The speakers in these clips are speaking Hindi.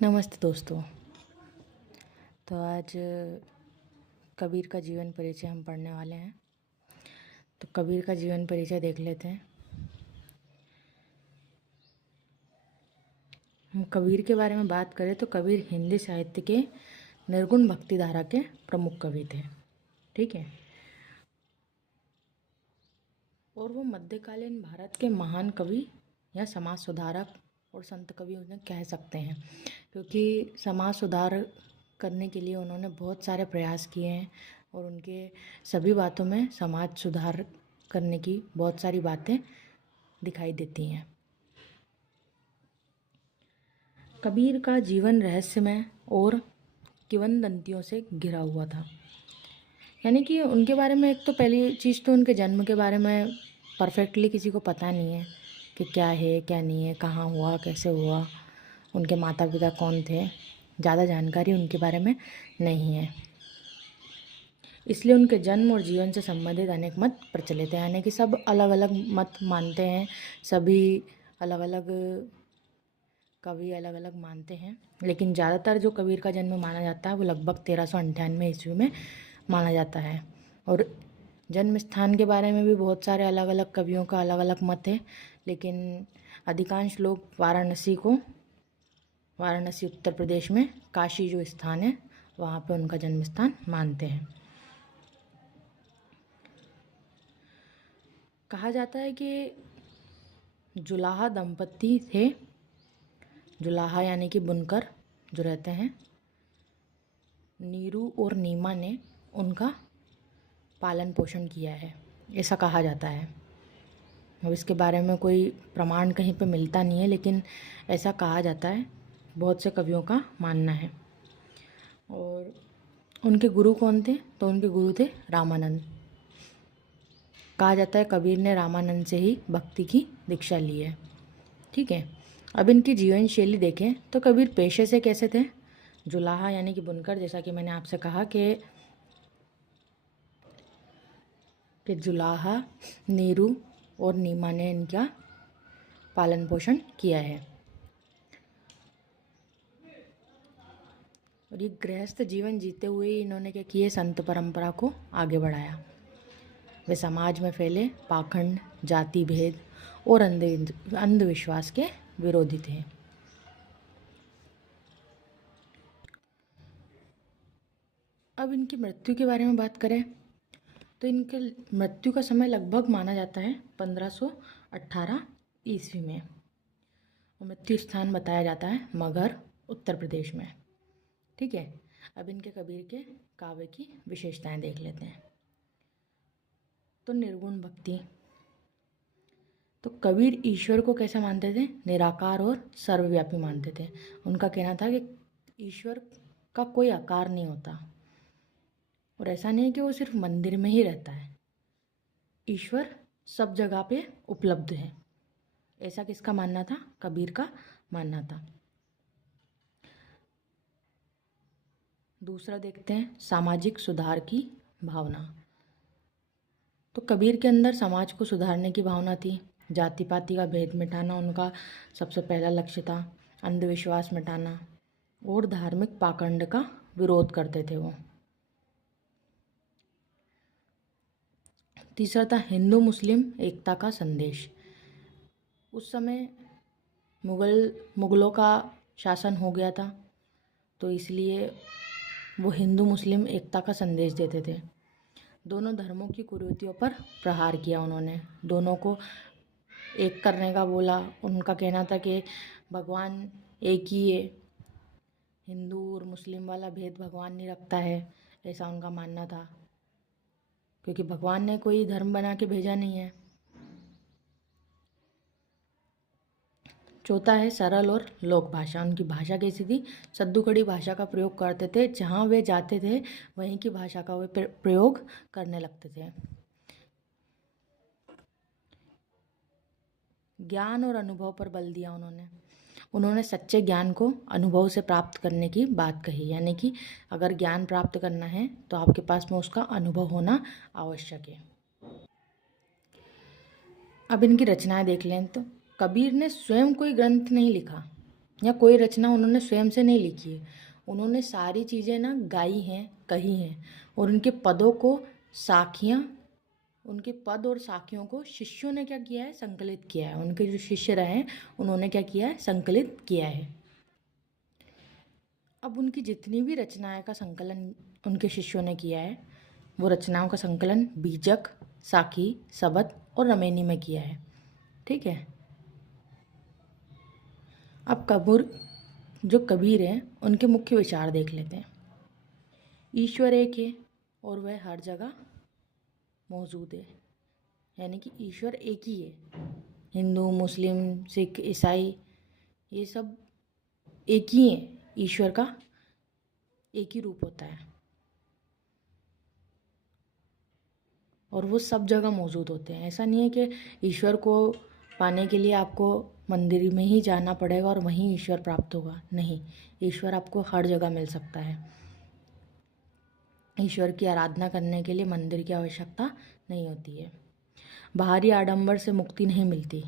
नमस्ते दोस्तों। तो आज कबीर का जीवन परिचय हम पढ़ने वाले हैं। तो कबीर का जीवन परिचय देख लेते हैं। हम कबीर के बारे में बात करें तो कबीर हिंदी साहित्य के निर्गुण भक्ति धारा के प्रमुख कवि थे। ठीक है। और वो मध्यकालीन भारत के महान कवि या समाज सुधारक और संत कवि उन्हें कह सकते हैं, क्योंकि समाज सुधार करने के लिए उन्होंने बहुत सारे प्रयास किए हैं और उनके सभी बातों में समाज सुधार करने की बहुत सारी बातें दिखाई देती हैं। कबीर का जीवन रहस्यमय और किंवदंतियों से घिरा हुआ था। यानी कि उनके बारे में एक तो पहली चीज़ तो उनके जन्म के बारे में परफेक्टली किसी को पता नहीं है कि क्या है क्या नहीं है, कहाँ हुआ, कैसे हुआ, उनके माता पिता कौन थे, ज़्यादा जानकारी उनके बारे में नहीं है। इसलिए उनके जन्म और जीवन से संबंधित अनेक मत प्रचलित हैं। यानी कि सब अलग अलग मत मानते हैं, सभी अलग अलग कवि अलग अलग मानते हैं, लेकिन ज़्यादातर जो कबीर का जन्म माना जाता है वो लगभग 1398 ईस्वी में माना जाता है। और जन्म स्थान के बारे में भी बहुत सारे अलग अलग कवियों का अलग अलग मत है, लेकिन अधिकांश लोग वाराणसी उत्तर प्रदेश में काशी जो स्थान है वहाँ पे उनका जन्म स्थान मानते हैं। कहा जाता है कि जुलाहा दंपति थे। जुलाहा यानी कि बुनकर जो रहते हैं, नीरू और नीमा ने उनका पालन पोषण किया है, ऐसा कहा जाता है। अब इसके बारे में कोई प्रमाण कहीं पे मिलता नहीं है, लेकिन ऐसा कहा जाता है, बहुत से कवियों का मानना है। और उनके गुरु कौन थे? तो उनके गुरु थे रामानंद। कहा जाता है कबीर ने रामानंद से ही भक्ति की दीक्षा ली है। ठीक है। अब इनकी जीवन शैली देखें तो कबीर पेशे से कैसे थे? जुलाहा यानी कि बुनकर, जैसा कि मैंने आपसे कहा कि जुलाहा, नीरू और नीमा ने इनका पालन पोषण किया है। और ये गृहस्थ जीवन जीते हुए इन्होंने क्या किए? संत परंपरा को आगे बढ़ाया। वे समाज में फैले पाखंड, जाति भेद और अंधविश्वास के विरोधी थे। अब इनकी मृत्यु के बारे में बात करें तो इनके मृत्यु का समय लगभग माना जाता है 1518 ईस्वी में। मृत्यु स्थान बताया जाता है मगहर, उत्तर प्रदेश में। ठीक है। अब इनके कबीर के काव्य की विशेषताएं देख लेते हैं। तो निर्गुण भक्ति। तो कबीर ईश्वर को कैसे मानते थे? निराकार और सर्वव्यापी मानते थे। उनका कहना था कि ईश्वर का कोई आकार नहीं होता, और ऐसा नहीं है कि वो सिर्फ मंदिर में ही रहता है, ईश्वर सब जगह पे उपलब्ध है। ऐसा किसका मानना था? कबीर का मानना था। दूसरा देखते हैं सामाजिक सुधार की भावना। तो कबीर के अंदर समाज को सुधारने की भावना थी। जाति पाति का भेद मिटाना उनका सबसे पहला लक्ष्य था। अंधविश्वास मिटाना और धार्मिक पाखंड का विरोध करते थे वो। तीसरा था हिंदू मुस्लिम एकता का संदेश। उस समय मुगलों का शासन हो गया था, तो इसलिए वो हिंदू मुस्लिम एकता का संदेश देते थे। दोनों धर्मों की कुरीतियों पर प्रहार किया उन्होंने, दोनों को एक करने का बोला। उनका कहना था कि भगवान एक ही है, हिंदू और मुस्लिम वाला भेद भगवान नहीं रखता है, ऐसा उनका मानना था, क्योंकि भगवान ने कोई धर्म बना के भेजा नहीं है। चौथा है सरल और लोक भाषा। उनकी भाषा कैसी थी? सद्दू खड़ी भाषा का प्रयोग करते थे। जहाँ वे जाते थे वहीं की भाषा का वे प्रयोग करने लगते थे। ज्ञान और अनुभव पर बल दिया उन्होंने सच्चे ज्ञान को अनुभव से प्राप्त करने की बात कही। यानी कि अगर ज्ञान प्राप्त करना है तो आपके पास में उसका अनुभव होना आवश्यक है। अब इनकी रचनाएं देख लें तो कबीर ने स्वयं कोई ग्रंथ नहीं लिखा, या कोई रचना उन्होंने स्वयं से नहीं लिखी है, उन्होंने सारी चीज़ें ना गाई हैं, कही हैं, और उनके पदों को साखियाँ उनके पद और साखियों को शिष्यों ने क्या किया है, संकलित किया है। उनके जो शिष्य रहे हैं उन्होंने क्या किया है, संकलित किया है। अब उनकी जितनी भी रचनाएं का संकलन उनके शिष्यों ने किया है, वो रचनाओं का संकलन बीजक, साखी, सबद और रमेनी में किया है। ठीक है। अब कबीर हैं उनके मुख्य विचार देख लेते हैं। ईश्वर एक है और वह हर जगह मौजूद है, यानी कि ईश्वर एक ही है। हिंदू, मुस्लिम, सिख, ईसाई, ये सब एक ही है। ईश्वर का एक ही रूप होता है और वो सब जगह मौजूद होते हैं। ऐसा नहीं है कि ईश्वर को पाने के लिए आपको मंदिर में ही जाना पड़ेगा और वहीं ईश्वर प्राप्त होगा। नहीं, ईश्वर आपको हर जगह मिल सकता है। ईश्वर की आराधना करने के लिए मंदिर की आवश्यकता नहीं होती है। बाहरी आडंबर से मुक्ति नहीं मिलती।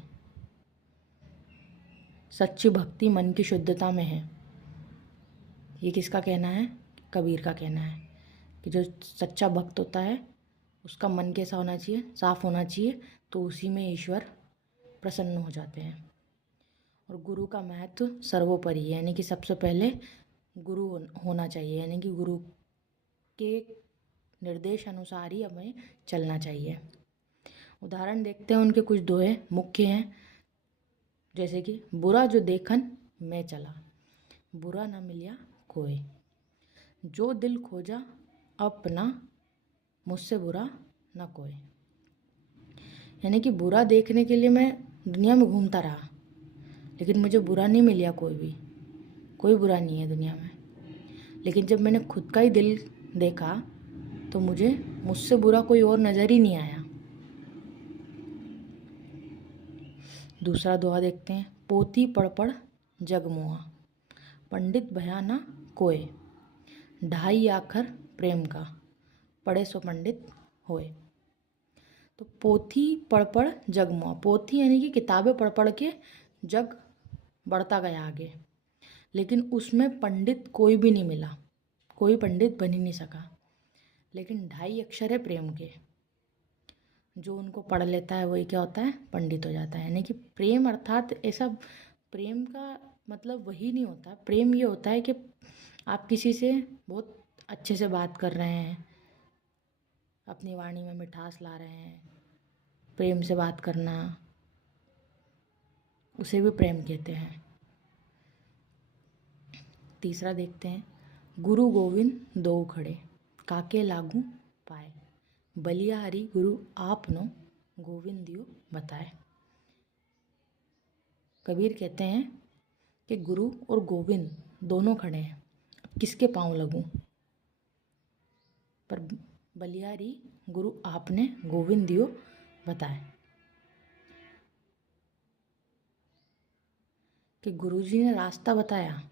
सच्ची भक्ति मन की शुद्धता में है। ये किसका कहना है? कबीर का कहना है कि जो सच्चा भक्त होता है उसका मन कैसा होना चाहिए? साफ होना चाहिए, तो उसी में ईश्वर प्रसन्न हो जाते हैं। और गुरु का महत्व सर्वोपरि है, यानी कि सबसे पहले गुरु होना चाहिए, यानी कि गुरु के निर्देश अनुसार ही हमें चलना चाहिए। उदाहरण देखते हैं उनके कुछ दोहे मुख्य हैं, जैसे कि बुरा जो देखन मैं चला, बुरा न मिलिया कोई, जो दिल खोजा अपना, मुझसे बुरा न कोई। यानी कि बुरा देखने के लिए मैं दुनिया में घूमता रहा, लेकिन मुझे बुरा नहीं मिला कोई बुरा नहीं है दुनिया में। लेकिन जब मैंने खुद का ही दिल देखा तो मुझसे बुरा कोई और नज़र ही नहीं आया। दूसरा दोहा देखते हैं। पोथी पढ़ पढ़ जग मुआ, पंडित भया ना कोय, ढाई आखर प्रेम का, पढ़े सो पंडित होए। तो पोथी पढ़ पढ़ जग मुआ, पोथी यानी कि किताबें पढ़ पढ़ के जग बढ़ता गया आगे, लेकिन उसमें पंडित कोई भी नहीं मिला, कोई पंडित बन ही नहीं सका। लेकिन ढाई अक्षर है प्रेम के, जो उनको पढ़ लेता है वही क्या होता है? पंडित हो जाता है। यानी कि प्रेम अर्थात ऐसा, प्रेम का मतलब वही नहीं होता। प्रेम ये होता है कि आप किसी से बहुत अच्छे से बात कर रहे हैं, अपनी वाणी में मिठास ला रहे हैं, प्रेम से बात करना, उसे भी प्रेम कहते हैं। तीसरा देखते हैं। गुरु गोविंद दो खड़े, काके लागू पाए, बलिहारी गुरु आपनो, गोविंद दियो बताए। कबीर कहते हैं कि गुरु और गोविंद दोनों खड़े हैं, अब किसके पाँव लगूं? पर बलिहारी गुरु आपने, गोविंद दियो बताए। कि गुरुजी ने रास्ता बताया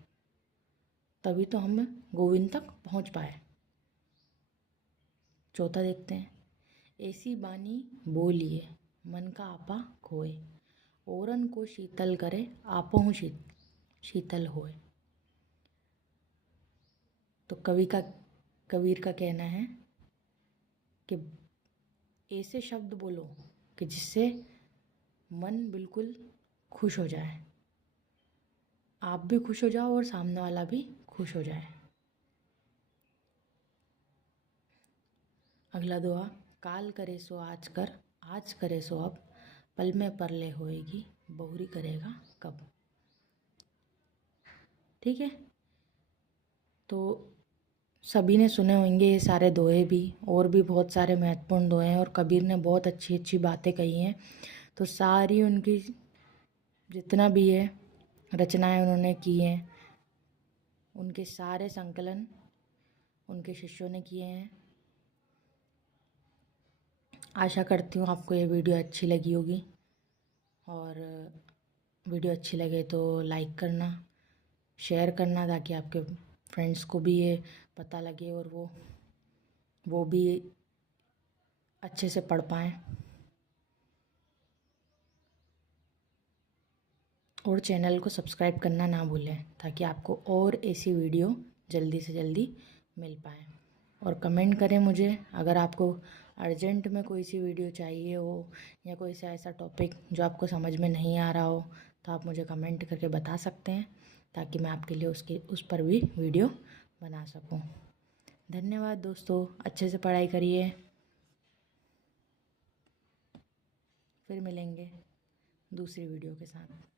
तभी तो हम गोविंद तक पहुंच पाए। चौथा देखते हैं। ऐसी बानी बोलिए मन का आपा खोए, औरन को शीतल करे आपहु शीतल होए। तो कबीर का कहना है कि ऐसे शब्द बोलो कि जिससे मन बिल्कुल खुश हो जाए, आप भी खुश हो जाओ और सामने वाला भी खुश हो जाए। अगला दुआ। काल करे सो आज करे सो अब, पल में परले होएगी, बहुरी करेगा कब। ठीक है। तो सभी ने सुने होंगे ये सारे दोहे भी, और भी बहुत सारे महत्वपूर्ण दोहे हैं और कबीर ने बहुत अच्छी अच्छी बातें कही हैं। तो सारी उनकी जितना भी है रचनाएं उन्होंने की हैं, उनके सारे संकलन उनके शिष्यों ने किए हैं। आशा करती हूँ आपको ये वीडियो अच्छी लगी होगी, और वीडियो अच्छी लगे तो लाइक करना, शेयर करना, ताकि आपके फ्रेंड्स को भी ये पता लगे और वो भी अच्छे से पढ़ पाएँ। और चैनल को सब्सक्राइब करना ना भूलें, ताकि आपको और ऐसी वीडियो जल्दी से जल्दी मिल पाए। और कमेंट करें मुझे, अगर आपको अर्जेंट में कोई सी वीडियो चाहिए हो या कोई सा ऐसा टॉपिक जो आपको समझ में नहीं आ रहा हो, तो आप मुझे कमेंट करके बता सकते हैं, ताकि मैं आपके लिए उस पर भी वीडियो बना सकूं। धन्यवाद दोस्तों, अच्छे से पढ़ाई करिए। फिर मिलेंगे दूसरी वीडियो के साथ।